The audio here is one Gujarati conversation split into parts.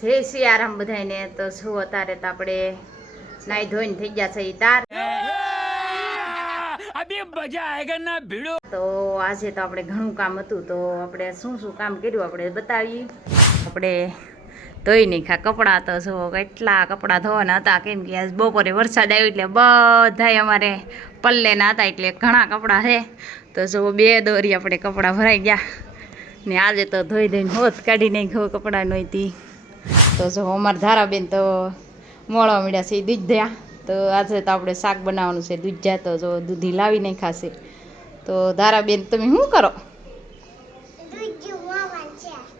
જય સિયારામ બધાને. તો શું અત્યારે તો આપણે નાઈ ધોઈને થઈ ગયા છે તાર. અભી મજા આયેગા ના ભીડો. તો આજે તો આપણે ઘણું કામ હતું, તો આપણે શું શું કામ કર્યું આપણે બતાવીએ. આપણે ધોઈ નાખ્યા કપડાં. તો જો કેટલા કપડાં ધોવાના હતા, કેમ કે આજ બપોરે વરસાદ આવ્યો એટલે બધાય અમારે પલ્લેના હતા, એટલે ઘણા કપડાં છે. તો જો 2 દોરી આપણે કપડાં ભરાઈ ગયા ને આજે તો ધોઈ ધોઈને હોત કાઢી નાખ્યો કપડાં નહોતી. તો જો અમારા ધારાબેન તો મોળવા મળ્યા છે દૂધ્યા. તો આજે તો આપણે શાક બનાવવાનું છે દૂધ્યા. તો જો દૂધી લાવી નાખાશે. તો ધારાબેન તમે શું કરો?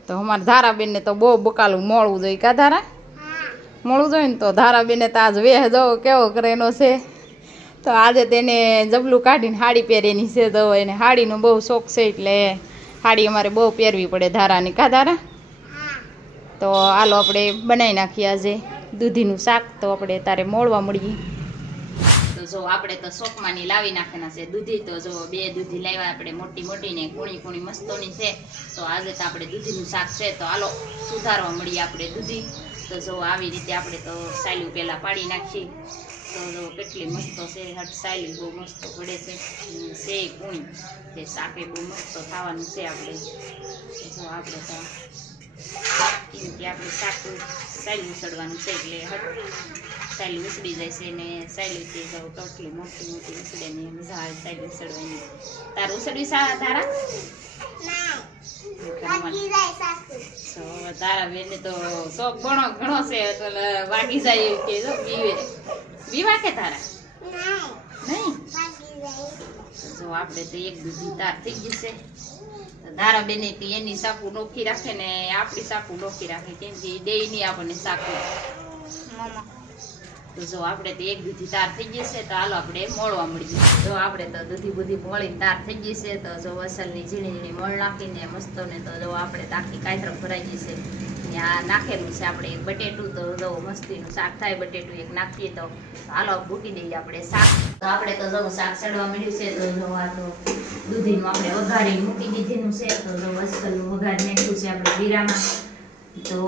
તો અમારા ધારાબેનને તો બહુ બકાલું મોળવું જોઈએ. કા ધારા મોળવું જોઈએ ને? તો ધારાબેને તો આજ વેહ જો કેવો કરે એનો છે. તો આજે તેને જબલું કાઢીને સાડી પહેરેની છે. તો એને સાડીનો બહુ શોખ છે, એટલે સાડી અમારે બહુ પહેરવી પડે ધારાની. કા ધારા? તો હાલો આપણે બનાવી નાખીએ આજે દૂધીનું શાક. તો આપણે તારે મોળવા મળીએ. તો જો આપણે તો શોખમાંની લાવી નાખવાના છે દૂધી. તો જો 2 દૂધી લાવ્યા આપણે, મોટી મોટી ને કુણી કુણી મસ્તોની છે. તો આજે તો આપણે દૂધીનું શાક છે. તો હાલો સુધારવા મળીએ આપણે દૂધી. તો જો આવી રીતે આપણે તો સાયલું પહેલાં પાડી નાખીએ. તો જો કેટલી મસ્તો છે, હટ સાયલું બહુ મસ્ત પડે છે કુણી. તે શાકે બહુ મસ્ત ખાવાનું છે આપણે. જો આપણે તો કેમ કે આપણે શાક સાયલું ઉસળવાનું છે, એટલે સાયલું ઉસળી જાય છે ને સાયલુંથી જાઉં તો એટલી મોટી મોટી ઉસળે ને મજા આવે સાયલું ઉસળવાની. તારું ઉસળવી ધારા? તારા બેન તો શોખ ઘણો છે, તો વાગી જાય કે જો બીવા કે તારા નહીં. જો આપણે તો એક દૂધી તાર થઈ જશે. ધારા બેને એની સાકુ નોખી રાખે ને આપણી સાકુ નોખી રાખે, કેમ કે દે નહીં આપણને સાકુ. તો જો આપણે તો એક દૂધી તાર થઈ જશે. તો હાલો આપણે મોળવા મળીએ. જો આપણે તો દૂધી બુધી મોળીને તાર થઈ જશે. તો જો અસલની ઝીણી ઝીણી મોળ નાખીને મસ્તો ને તો જો આપણે તો આખી કાયતર ભરાઈ જશે. ત્યાં નાખેલું છે આપણે એક બટેટું. તો જો મસ્તીનું શાક થાય. બટેટું એક નાખીએ તો હાલો મૂકી દઈએ આપણે શાક. તો આપણે તો જો શાક ચડવા મળ્યું છે. તો જો આ તો દૂધીનું આપણે વઘારી મૂકી દીધેલું છે. તો જો અસલનું વઘારી નાખ્યું છે આપણે જીરામાં. તો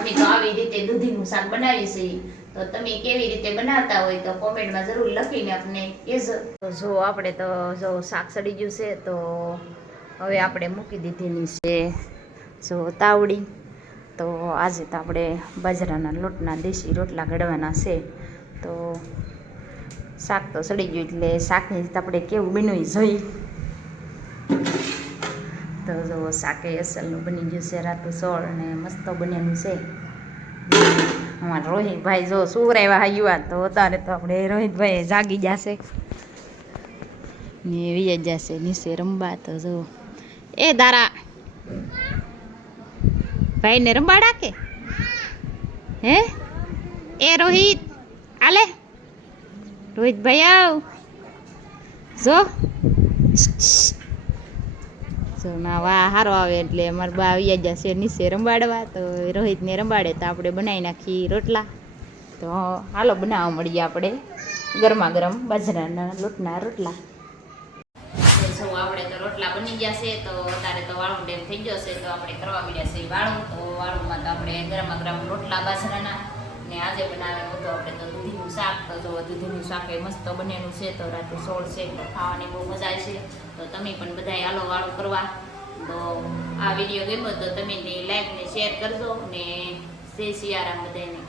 અમે તો આવી રીતે દૂધીનું શાક બનાવીએ છીએ. તો તમે કેવી રીતે બનાવતા હોય તો કોમેન્ટમાં જરૂર લખીને આપણે કહેજો. તો જો આપણે તો જો શાક સડી ગયું છે. તો હવે આપણે મૂકી દીધેલી છે જો તાવડી. તો આજે તો આપણે બાજરાના લોટના દેશી રોટલા ઘડવાના છે. તો શાક તો સડી ગયું, એટલે શાકની આપણે કેવું બન્યું જોઈ. તો જો શાકે અસલનું બની ગયું છે, રાતું સોળ અને મસ્ત બનેલું છે. અમારા રોહિતભાઈ જો સુવરાવ્યા આવ્યા. તો અત્યારે તો આપણે રોહિતભાઈ જાગી જશે ને વિયા જશે નીચે રમવા. તો જો એ દારા ભાઈને રંબાડા કે હે એ રોહિત આલે રોહિતભાઈ આવ જો ના વાહ સારો આવે એટલે અમારા બા આવી જશે નીચે રંબાડવા. તો રોહિતને રંબાડે તો આપણે બનાવી નાખી રોટલા. તો હાલો બનાવવા મળીએ આપણે ગરમા ગરમ બાજરાના લોટના રોટલા. તો આપણે તો રોટલા બની ગયા છે. તો અત્યારે તો વાળું ટાઈમ થઈ ગયો છે. તો આપણે કરવા મળ્યા છે વાળું. તો વાળુંમાં તો આપણે ગરમા ગરમ રોટલા બાજરાના ને આજે બનાવેલું હતું આપણે તો દૂધીનું શાક. તો જો દૂધીનું શાક એ મસ્ત બનેલું છે. તો રાતે સોળ છે, તો ખાવાની બહુ મજા આવે છે. તો તમે પણ બધાય હાલો વાળું કરવા. તો આ વિડીયો ગમ્યો તો તમે લાઈક ને શેર કરજો ને જય સિયારામ બધાને.